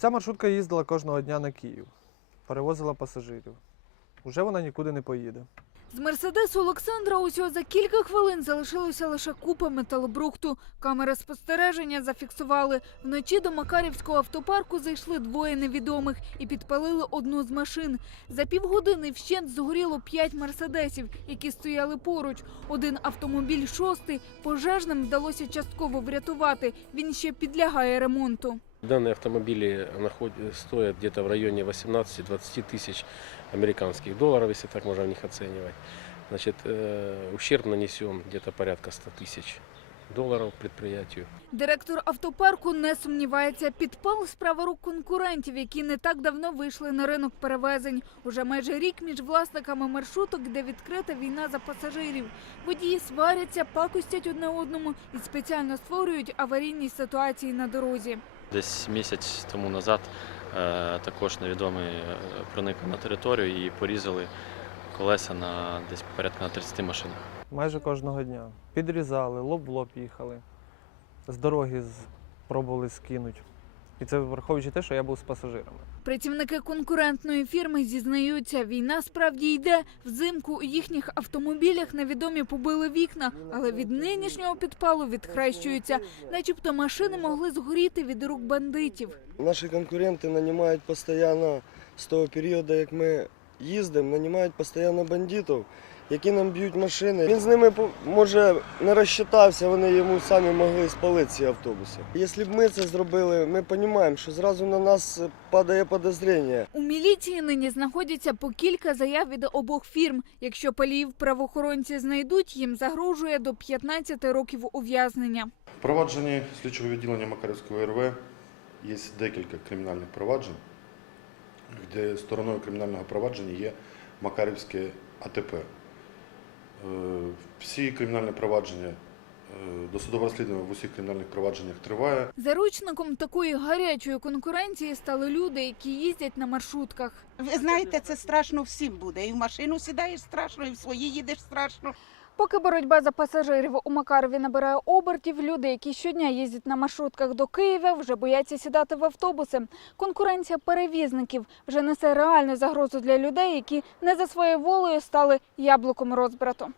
Ця маршрутка їздила кожного дня на Київ, перевозила пасажирів. Уже вона нікуди не поїде. З мерседесу Олександра усього за кілька хвилин залишилося лише купа металобрухту. Камери спостереження зафіксували. Вночі до Макарівського автопарку зайшли двоє невідомих і підпалили одну з машин. За півгодини вщент згоріло п'ять мерседесів, які стояли поруч. Один автомобіль шостий пожежним вдалося частково врятувати. Він ще підлягає ремонту. Данные автомобили наход- стоят где-то в районе 18-20 тысяч американских долларов, если так можно в них оценивать. Значит, э, ущерб нанесен где-то порядка 100 тысяч долларов предприятию. Директор автопарку не сумнівається, підпал справа рук конкурентів, які не так давно вийшли на ринок перевезень. Уже майже рік між власниками маршруток, де відкрита війна за пасажирів. Водії сваряться, пакостять одне одному і спеціально створюють аварійні ситуації на дорозі. Десь місяць тому назад е, також невідомі е, проникли на територію і порізали колеса на десь порядка на 30 машинах. Майже кожного дня. Підрізали, лоб в лоб їхали. З дороги пробували скинути. І це враховуючи те, що я був з пасажирами. Працівники конкурентної фірми зізнаються, війна справді йде. Взимку у їхніх автомобілях невідомі побили вікна, але від нинішнього підпалу відхрещуються, начебто машини могли згоріти від рук бандитів. Наші конкуренти нанімають постійно з того періоду, як ми їздимо, нанімають постійно бандитів, які нам б'ють машини. Він з ними по- може не розчитався, вони йому самі могли спалити ці автобуси. Якщо б ми це зробили, ми розуміємо, що зразу на нас падає подозріння. У міліції нині знаходяться по кілька заяв від обох фірм. Якщо паліїв правоохоронці знайдуть, їм загрожує до 15 років ув'язнення. В провадженні слідчого відділення Макарівського РВ є декілька кримінальних проваджень, де стороною кримінального провадження є Макарівське АТП. Е, Всі кримінальні провадження, е, досудове розслідування в усіх кримінальних провадженнях триває. Заручником такої гарячої конкуренції стали люди, які їздять на маршрутках. Ви знаєте, це страшно всім буде. І в машину сідаєш страшно, і в свої їдеш страшно. Поки боротьба за пасажирів у Макарові набирає обертів, люди, які щодня їздять на маршрутках до Києва, вже бояться сідати в автобуси. Конкуренція перевізників вже несе реальну загрозу для людей, які не за своєю волею стали яблуком розбрату.